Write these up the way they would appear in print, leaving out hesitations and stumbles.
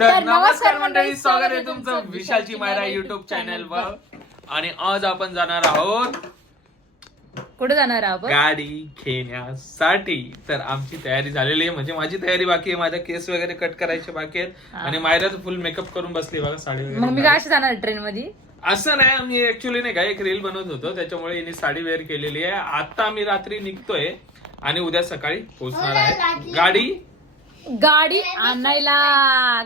तर नमस्कार मंडळी, स्वागत आहे तुमचं विशालची मायरा युट्यूब चॅनल वर. आणि आज आपण जाणार आहोत कुठे जाणार आहोत? गाडी घेण्यासाठी. तर आमची तयारी झालेली आहे, म्हणजे माझी तयारी बाकी आहे, माझ्या केस वगैरे कट करायचे बाकी आहेत आणि मायराचं फुल मेकअप करून बसली बघा, साडी मग मी वगैरे. कशी जाणार ट्रेन मध्ये? असं नाही, मी ऍक्च्युली नाही का एक रील बनवत होतो, त्याच्यामुळे हिने साडी वेअर केलेली आहे. आता मी रात्री निघतोय आणि उद्या सकाळी पोहोचणार आहे. गाडी आणायला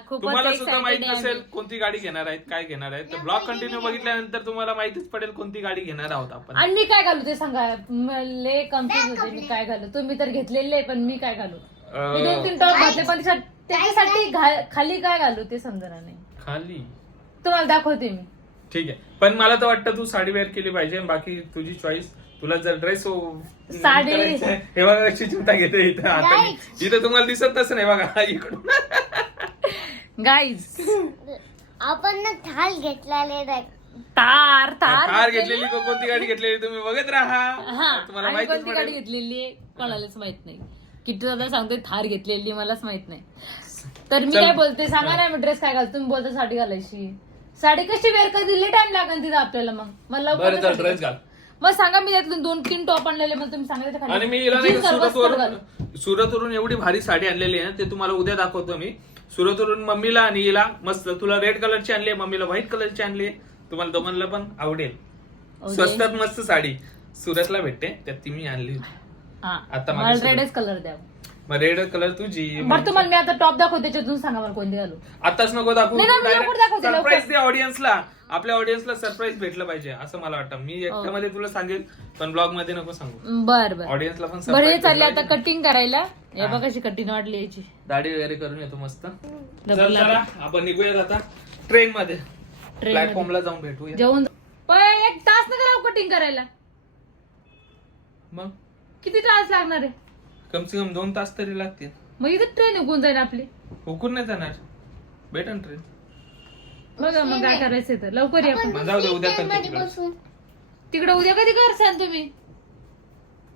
खूपच तुम्हाला सुद्धा excited माहित आहे नसेल आम्ही. कोणती गाडी घेणार आहेत, काय घेणार आहेत. तर ब्लॉग कंटिन्यू बघितल्यानंतर तुम्हाला माहितीच पडेल कोणती गाडी घेणार आहोत आपण. आणि मी काय घालू ते सांगा, लय कन्फ्युज होते मी काय घालू. तुम्ही तर घेतलेले पण मी काय घालू? मी 2-3 टॉप घातले पण त्याच्यासाठी खाली काय घालू ते समजणार नाही. खाली तुम्हाला दाखवते मी. ठीक आहे, पण मला तर वाटतं तू साडी वेअर केली पाहिजे. बाकी तुझी चॉईस. तुला जर ड्रेस साडी हे बघा कशी चिंता घेते इथं. आता इथं तुम्हाला दिसत तसं नाही बघा इकडून. गाईज आपण ना थाल घेतलेले कार घेतलेली कोणती गाडी घेतलेली तुम्ही बघत राहा, तुम्हाला आणि माहितीच कोणती गाडी पडेल. घेतलेली आहे कोणालाच माहित नाही. किती दादा सांगते थार घेतलेली, मलाच माहित नाही. तर मी चल. काय बोलते सांगा ना, मी ड्रेस काय घालतो? तुम्ही बोलता साडी घालायची. साडी कशी वेअर कर दिली, टाइम लागेल तिथं आपल्याला. मग मला बरं लवकर चल ड्रेस घाल. मग सांगा, मी त्यातून 2-3 टॉप आणलेले, मग तुम्ही सांगा आणि मी हिला नाही सुरतवरून एवढी भारी साडी आणलेली आहे, ते तुम्हाला उद्या दाखवतो मी. सुरतवरून मम्मीला आणि हिला मस्त, तुला रेड कलरची आणली आहे, मम्मीला व्हाईट कलरची आणली आहे. तुम्हाला दोघांना पण आवडेल. स्वस्तात मस्त साडी सुरतला भेटते, त्यात ती मी आणली होती. आता मला रेडच कलर द्या. मग रेड कलर तुझी. बरं तुम्हाला मी आता टॉप दाखवते, त्याच्यातून सांगा मला कोणती घालू. आताच नको दाखवू, नाही, मी लवकर दाखवते, लवकर. सरप्राईज दे ऑडियन्सला. आपल्या ऑडियन्सला सरप्राईज भेटलं पाहिजे असं मला वाटतं. मी एकट्यामध्ये तुला सांगेल, पण ब्लॉग मध्ये नको सांगू. बरं ऑडियन्सला पण बरं, हे surprise चालले भेटलं आता कटिंग करायला. हे बघा कशी कटिंग वाटली याची. दाढी वगैरे करून येतो मस्त. चल चला आपण निघूयात आता ट्रेन मध्ये. प्लॅटफॉर्मला जाऊन भेटूया. जेवण पण 1 तास नका लावू कटिंग करायला. मग किती तास लागणार आहे? कम से कम 2 तास तरी लागतील. मग इथं ट्रेन उगून जाईल आपली. हुकून नाही जाणार, भेटन ट्रेन. बघा मग काय करायचं तर लवकर या. मग जाऊ दे, उद्या करतो. तिकडे उद्या कधी करसान तुम्ही?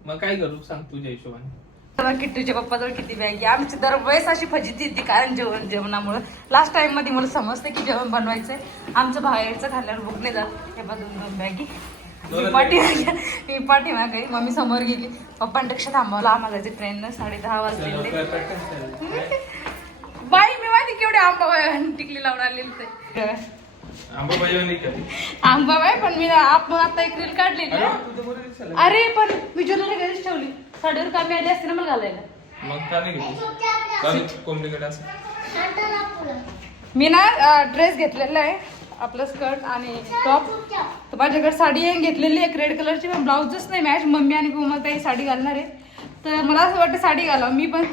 मग काय करू सांग तुझ्या हिशोबाने. किट्टूच्या पप्पाजवळ किती बॅग आहे. आमची दरवेळेस अशी फजिती येते, कारण जेवणामुळे. लास्ट टाइम मध्ये मला समजतं की जेवण बनवायचंय. आमचं बाहेरचं खाल्ल्यावर भूक नाही जात. हे बघून 2 बॅगी. मी पाठीमागे, मम्मी समोर गेली. पप्पांपेक्षा थांबवलं. आम्हाला जायचं ट्रेननं 10:30 वाजलेले. बाई मी माहिती केवढे आंबा टिकली लावून आलेली. आंबाबाई पण मी आपण आता एक रील काढलेली. अरे पण मी ज्वेलरी घरीच ठेवली. साडीवर कामी आली असते ना मला घालायला. मग का नाही घेतली कोंबडीकडे असं. मी ना ड्रेस घेतलेला आहे, आपलं स्कर्ट आणि टॉप. तर माझ्याकडे साडी घेतलेली आहे रेड कलरची, पण ब्लाउजच नाही मॅच. मम्मी आणि कोमलताई साडी घालणार आहे, तर मला असं वाटतं साडी घालावं मी पण.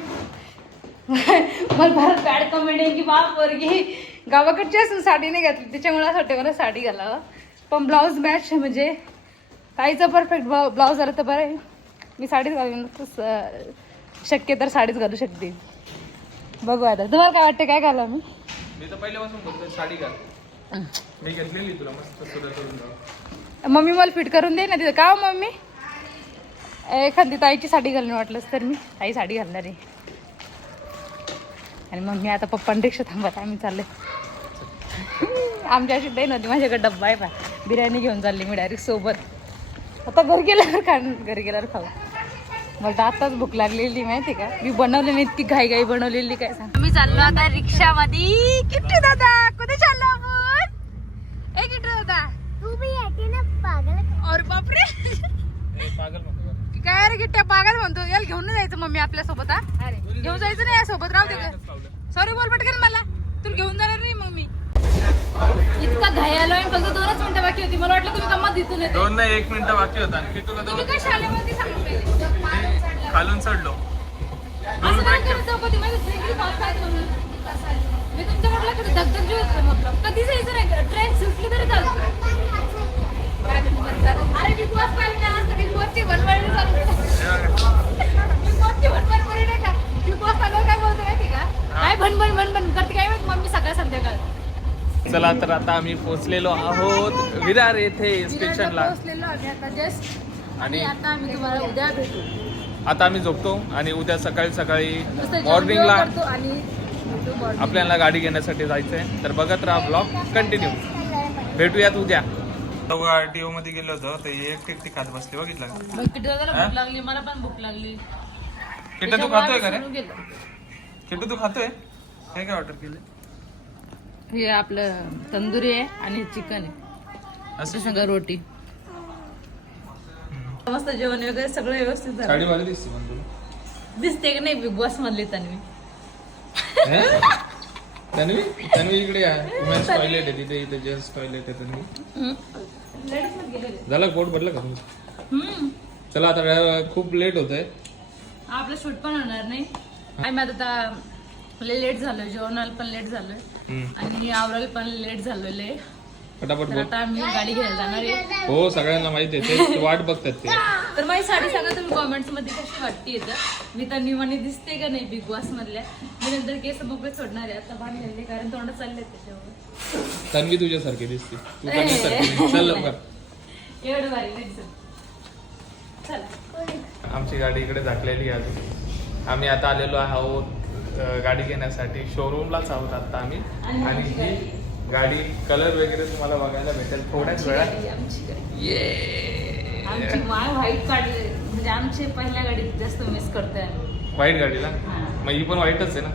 मला फार बॅड कमेंट आहे की बाप वर्गी गावाकडची असून साडी नाही घातली, त्याच्यामुळे असं वाटतं मला साडी घालावं. पण ब्लाऊज मॅच म्हणजे ताईचा परफेक्ट ब्लाऊज आला तर बरं आहे. मी साडीच घालून शक्य तर साडीच घालू शकते. बघू आता तुम्हाला काय वाटतं, काय घालावं मी? मी तर पहिल्यापासून बोलतोय साडी घाल. मी घेतलेली तुला मस्त सुरत. मम्मी मला फिट करून दे ना तिथं. का मम्मी? एखादी ताईची साडी घालून वाटलंच तर मी ताई साडी घालणार आहे. आणि मम्मी आता पप्पांपेक्षा थांबत आम्ही चालले. आमच्या अशी ताई नव्हती, माझ्याकडे डब्बा आहे. बिर्याणी घेऊन चालली मी डायरेक्ट सोबत. आता घरी गेल्यावर खाऊ. मला तर आताच भूक लागलेली माहिती का. मी बनवली नाही, इतकी घाई बनवलेली काय सांग. मी चाललो आता रिक्षामध्ये. किट्टू दादा कुठे चाललो आपण? ए किट्टू दादा तू भी येते ना पागल. और बापरे पागल म्हणतो काय रे किट्ट्या पागल म्हणतो. याला घेऊन नाही जायचं मम्मी आपल्या सोबत. अरे घेऊन जायचं नाही यासोबत, राहू दे. सॉरी बोल पटकन मला, तुला घेऊन जाणार नाही मग मी. इतका घाई आलोय, फक्त 2च मिनिटं बाकी होती. मला वाटलं तुम्ही कमात दिसून येते. 2 नाही 1 मिनिट बाकी होता. तुम्ही काय शाळेमध्ये सांगून पहिले खालून चढलो. असं काय करत चौकती माझी म्हणून मी तुमच्या म्हटलं कधी धगधग जीव होतं. म्हटलं कधीच यायचं नाही, ट्रेन सुटली तरी चालतं. अरे बिग बॉस पाहिजे ना, बिग बॉसची बनवायला चालू. बिग बॉसची बनवायला करी नाही का. बिग बॉस चालू काय बोलतो माहिती का, काय भनभन करते काय माहिती मम्मी सकाळ संध्याकाळ. चला तर आता आम्ही पोहोचलेलो आहोत विरार येथे स्टेशनला. पोहोचलेलो आम्ही आता जस्ट. आणि आता आम्ही तुम्हाला उद्या भेटू. आता आम्ही झोपतो आणि उद्या सकाळी नुसतं मॉर्निंगला करतो आणि आपल्याला गाडी घेण्यासाठी जायचंय, तर बघत राहा ब्लॉग कंटिन्यू. भेटूयात उद्या. आरटीओ मध्ये गेलो होतो तर एकटी खात बसली, बघितलं का? भूक लागली, मला पण भूक लागली. किट्टू तू खातोय का रे? किट्टू तू खातोय? काय काय ऑर्डर केलं? हे आपलं तंदुरी आहे आणि चिकन आहे, असं सगळं रोटी. मस्त जेवण वगैरे सगळं व्यवस्थित झालं. साडी भारी दिसते पण तुला. दिसते की नाही बिग बॉस मधली तन्वी? तन्वी तन्वी इकडे वुमेन्स टॉयलेट आहे तिथे, इथे जेंट्स टॉयलेट आहे. तन्वी झालं, पोट भरलं का तुमचं? चला आता खूप लेट होत आहे. आपलं शूट पण होणार नाही. आम्ही आता लेट झालोय, जेवणाला पण लेट झालोय आणि आवरायला पण लेट झालेलं आहे. पटापट तर बोल. आता आम्ही गाडी घ्यायला जाणार आहे. हो सगळ्यांना माहिती आहे, ते वाट बघतात ते. तर माझी साडी सांगा तुम्ही कॉमेंट्स मध्ये कशी वाटते. मी तर निवाणी दिसते का नाही बिग बॉस मधल्या? मी नंतर केस मोकळे सोडणार आहे, आता बांधलेले कारण तोंड चालले त्याच्यावर. तन्वी तुझ्यासारखी दिसते, तू तन्वीसारखी. चल लवकर. एवढं भारी नाही दिसत. चला, आमची गाडी इकडे झाकलेली आहे अजून. आम्ही आता आलेलो आहोत गाडी घेण्यासाठी, शोरूमलाच आहोत आता आम्ही. आणि ही गाडी कलर वगैरे तुम्हाला बघायला भेटेल थोड्याच वेळात. आमची माय व्हाईट काढले, म्हणजे आमची पहिल्या गाडीत जास्त मिस करतोय आम्ही. व्हाईट गाडीला मग ही पण व्हाईटच आहे ना?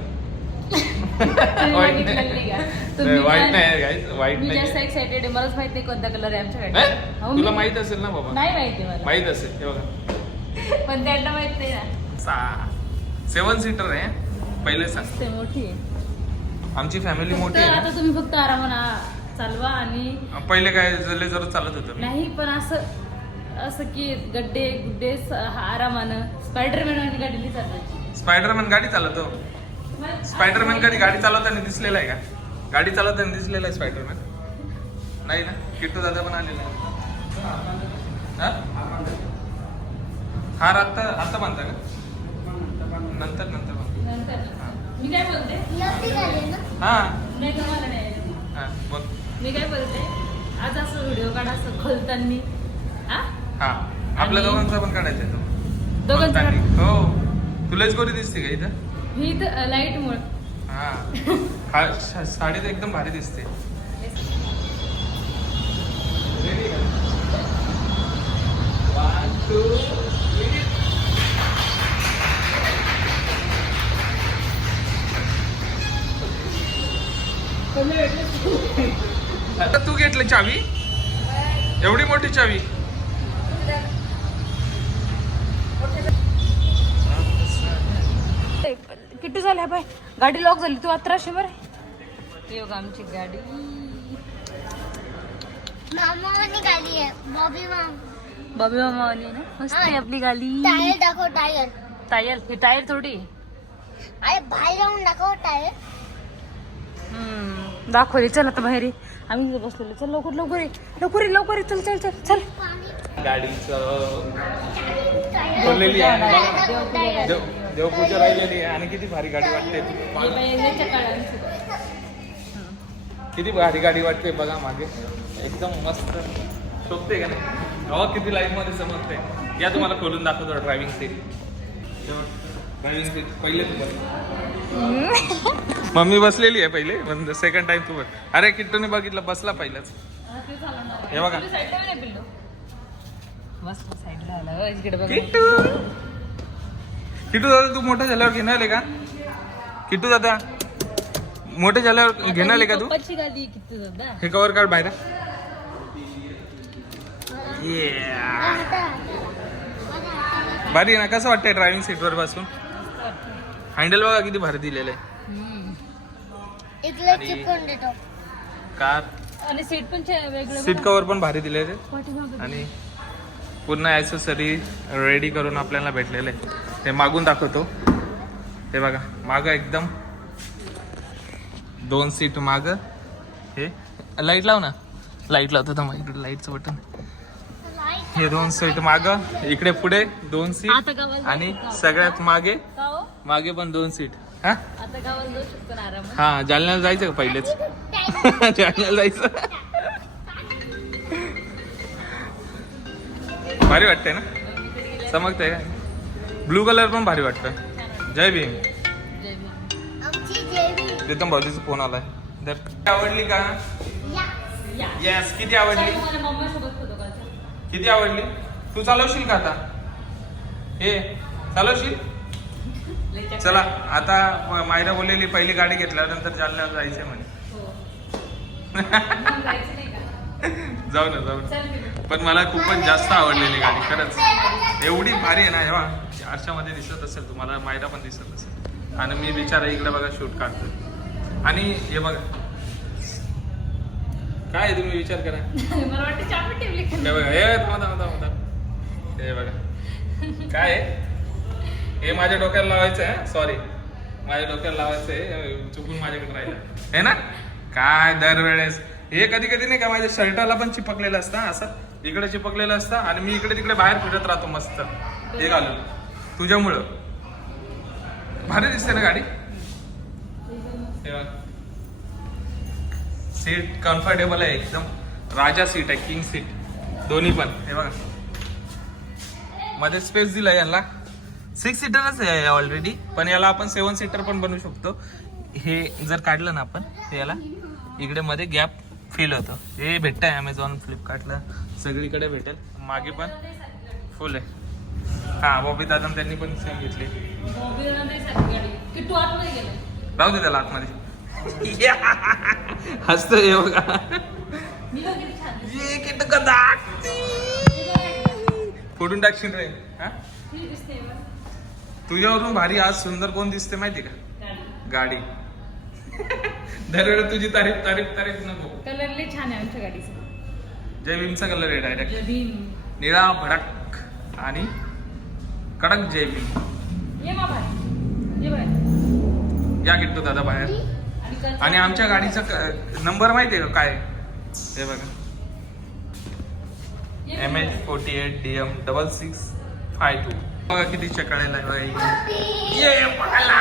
तुम्ही बघितलेली का? तुम्ही व्हाईट काय- नाही guys, व्हाईट मी नाही. जास्त एक्साइटेड आहे, मलाच माहित नाही कोणता कलर आहे आमच्या हे? गाडीत. हो, तुला मी- माहित असेल ना बाबा? नाही माहिती मला, माहित असेल, हे बघा. पण त्यांना माहित नाही ना. 7 सीटर आहे. पहिले सांग, ते मोठी आहे. आमची फॅमिली मोठी तर आहे आता तुम्ही फक्त आरामाने चालवा आणि ना. पहिले काय जले जरूर चालत होतं मी. नाही पण असं की गड्डे गुड्डे आरामानं स्पायडरमॅन आणि गाडीने चालवायची. स्पायडरमॅन गाडी चालवतो. स्पायडरमॅन कधी गाडी चालवताना दिसलेला आहे का? गाडी चालवताना दिसलेला आहे स्पायडरमॅन? नाही ना. किट्टू दादा पण आलेला आहे. हा? हार आता बांधता का? नंतर बांधता. नंतर मी काय बोलते, नव्हती झाली ना. हा नाही तुम्हाला नाही. हा बोल. मी काय बोलते, आज असं व्हिडिओ काढा असं खोलतानी. हा आपल्या आणि- दोघांचा पण काढायचा आहे तो. दोघांचं बोलतानी. हो तुलाच गोरी दिसते का इथं? ही तर लाईट मुळे. हा साडी तर एकदम भारी दिसते. आता तू घेतली चावी, एवढी मोठी चावी. किट्टू झाल्या बाय, गाडी लॉक झाली. तू 1100 बरं. हे बघा आमची गाडी. मामाने गाडी आहे, बॉबी मामा. बॉबी मामा आली ना, मस्त आहे आपली गाडी. टायर दाखव, टायर. टायर, हे टायर थोडी. अरे बाहेर जाऊन दाखव टायर. दाखवली. चल आता बाहेर ये. आम्ही इथे बसलेलो. चल लवकर लवकर ये, लवकर ये, लवकर ये. चल चल चल चल. गाडीचं खोललेली आहे आणि बघा, देवपूजा राहिलेली आहे आणि किती भारी गाडी वाटते. किती भारी गाडी वाटते बघा मागे, एकदम मस्त शोभते का नाही? हवा किती लाईफ मध्ये समजते. या तुम्हाला खोलून दाखवतो ड्रायव्हिंग सीट. ड्रायव्हिंग सीट पहिले तू बस. मम्मी बसलेली आहे पहिले, पण सेकंड टाइम तू बस. अरे किट्टूने बघितलं, बसला पहिलाच. हे बघा किट्टू. किट्टू दादा तू मोठा झाल्यावर घेणार आहे का? किट्टू दादा मोठे झाल्यावर घेणार आहे का तू? गाडी किती दादा. हे कवर काढ बाहेर. भारी आहे ना? कसं वाटतंय ड्रायव्हिंग सीटवर बसून? हँडल बघा किती भारी दिलेलं आहे. इकडे आणि- चिपकून देतो. कार आणि सीट पण वेगळं. सीट कवर पण भारी दिलेले आहे. पाठीमागं. आणि पूर्ण ॲक्सेसरी रेडी करून आपल्याला भेटलेलं आहे. ते मागून दाखवतो. ते बघा मागं एकदम 2 सीट मागं. हे लाईट लाव ना. लाईट लावतो तर मग इकडे लाईटचं बटन. हे 2 सीट मागं, इकडे पुढे 2 आता सीट गावाला आणि जायचं का? सगळ्यात मागे का हो? मागे पण 2 सीट. हा आता गावाला जाऊ शकतो ना आरामात. हा जालन्याला जायचं का पहिलेच? जालन्याला जायचं. भारी वाटतंय ना? चमकतंय का? ब्लू कलर पण भारी वाटतं. जय भीम. जय भीम. आमची जेवी. प्रीतम भाऊजीचा फोन आलाय. तर आवडली का? येस. किती आवडली? किती आवडली? तू चालवशील का आता? हे चालवशील? चला आता मायरा बोललेली पहिली गाडी घेतल्यानंतर जालन्याला जायचंय म्हणे. जाऊ ना. पण मला खूपच जास्त आवडलेली गाडी खरंच. एवढी भारी आहे ना. हेवा आरशामध्ये दिसत असेल तुम्हाला, मायरा पण दिसत असेल. आणि मी बिचारा इकडे बघा शूट काढतोय. आणि हे बघा काय तुम्ही विचार करा. मला वाटतं चापट ठेवली. हे बघा. हे बघा काय आहे? हे माझ्या डोक्याला लावायचं आहे. सॉरी, माझ्या डोक्याला लावायचं आहे. चुकून माझ्याकडे राहिलं हे ना. काय दरवेळेस हे कधी कधी नाही का माझ्या शर्टाला पण चिपकलेलं असतं. असं इकडे चिपकलेलं असतं आणि मी इकडे तिकडे बाहेर फिरत राहतो मस्त हे घालून. तुझ्यामुळं भारी दिसते ना गाडी. सीट कम्फर्टेबल आहे एकदम. राजा सीट आहे, किंग सीट दोन्ही पण. हे बघा मध्ये स्पेस दिलाय याला. 6 सीटरच आहे ऑलरेडी, पण याला आपण 7 सीटर पण बनवू शकतो. हे जर काढलं ना आपण तर याला इकडे मध्ये गॅप फील होतं. हे भेटतंय अमेझॉन फ्लिपकार्टला सगळीकडे भेटेल. मागे पण फुल आहे. हा बॉबी दादा त्यांनी पण सेम घेतली. राहू दे त्याला आतमध्ये. हसतो हे बघा. फोडून टाकशील रे. हा तुझ्यावरून भारी आज सुंदर कोण दिसते माहिती का? गाडी. दरवेळेस तुझी तारीफ तारीफ तारीफ नको. कलर लय छान आहे आमच्या गाडीचा. जय भीमचा कलर आहे डायरेक्ट. जय भीम. निळा भडक आणि कडक जय भीम. ये मा बाहेर. ये बाहेर. या किट्टू दादा बाहेर. आणि आमच्या गाडीचा नंबर माहितीये का काय? हे बघा MH48 DM 6652. बघा किती चकळेला आहे बघा. ये बघायला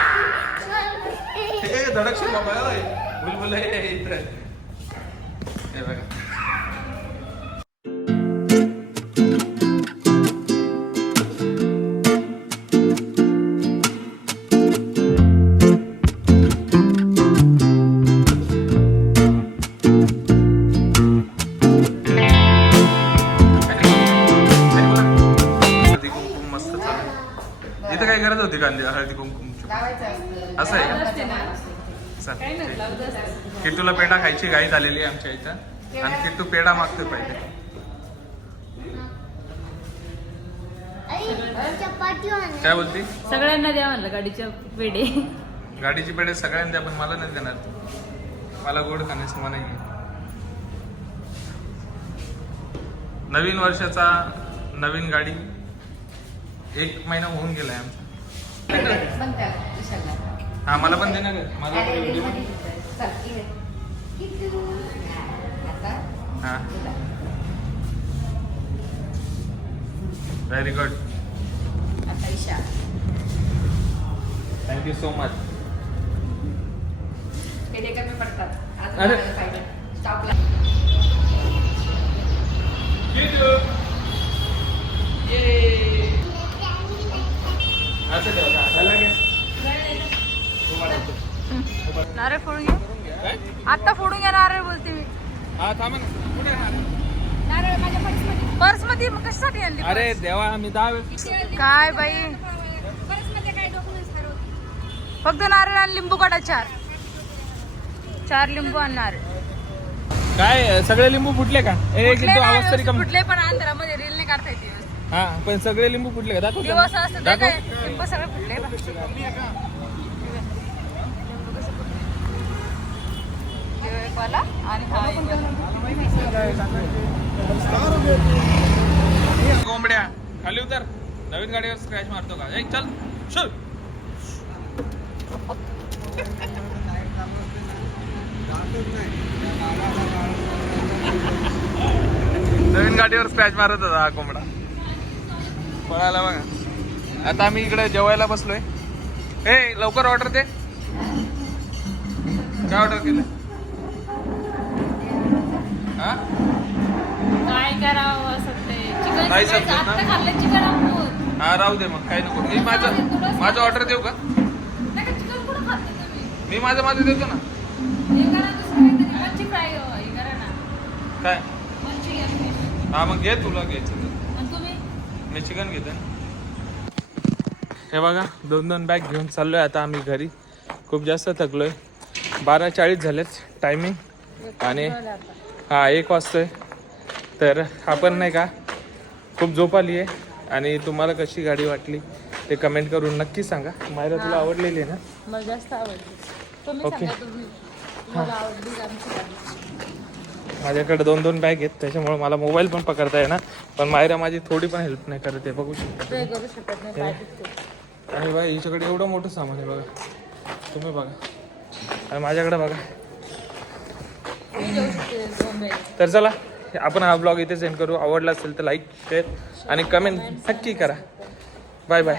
हे धडकशील बाबा. बुलबुल आहे इथं. हे बघा इथं काय गरज होती का हळदी कुंकुमची? असं आहे का? किट्टूला पेढा खायची घाई झालेली आहे आमच्या इथं. आणि किट्टू पेढा मागतोय पहिले. काय बोलती? सगळ्यांना द्या म्हणलं गाडीच्या पेढे. गाडीची पेढे सगळ्यांना द्या, पण मला नाही देणार. मला गोड खाण्यास मनाई आहे. नवीन वर्षाचा नवीन गाडी 1 महिना होऊन गेलाय आमचा. हा मला पण देणार. मला हा very good. Thank you so much. अरे नारळ फोडून घ्या. आता फोडून घ्या नारळ बोलते मी. हा थांबा ना. कुठे आहे नारळ? नारळ माझ्या पर्स मध्ये. मग कशासाठी आणली? अरे देवा मी 10 वेळेस. काय बाई, फक्त नारळ आणि लिंबू काढा. 4 लिंबू आणि नारळ. काय सगळे लिंबू फुटले का? किती आवाज तरी कमी. फुटले पण अंतरामध्ये रील नाही काढता येते. हा पण सगळे लिंबू फुटले का? दाखव दिवस असतं ते काय लिंबू सगळे फुटले. आणि कोंबड्या खाली उतर. नवीन गाडीवर स्क्रॅच मारतो का? एक चल चल. नवीन गाडीवर स्क्रॅच मारत होता हा कोंबडा. पळाला बघा. आता आम्ही इकडे जेवायला बसलोय. हे लवकर ऑर्डर दे. काय ऑर्डर केलं? हा काय करावं असं ते चिकन. नाही समजत ना? आता खाल्लं चिकन आपण. हा राहू दे मग काही नको. मी माझं ऑर्डर देऊ का? चिकन कुठं खाते तुम्ही? मी माझं माझं देतो ना. हे करा दुसरं काहीतरी मच्छी फ्राय हे करा ना. काय मच्छी घ्या तुम्ही. हा मग घे, तुला घ्यायचं आणि तुम्ही मी चिकन घेतो. हे बघा 2-2 बॅग घेऊन चाललोय आता आम्ही घरी. खूप जास्त थकलोय. 12:40 झालेच टायमिंग आणि हा 1 वाजतोय. तर आपण नाही का खूप झोप आली आहे. आणि तुम्हाला कशी गाडी वाटली ते कमेंट करून नक्की सांगा. मायरा तुला आवडलेली आहे ना? मला जास्त आवडली. तुम्ही ओके. सांगा तुम्हाला आवडली आमची गाडी. माझ्याकडे 2-2 बॅग आहेत त्याच्यामुळे मला मोबाईल पण पकडता येणार. पण मायरा माझी थोडी पण हेल्प नाही करत आहे, बघू शकता. ते करू शकत नाही पाहिजे. आणि बघा हिच्याकडे एवढं मोठं सामान आहे बघा, तुम्ही बघा. आणि माझ्याकडे बघा. तर चला आपण हा ब्लॉग इथे सेंड करू. आवडला असेल तर लाईक शेअर आणि कमेंट नक्की करा. Bye bye.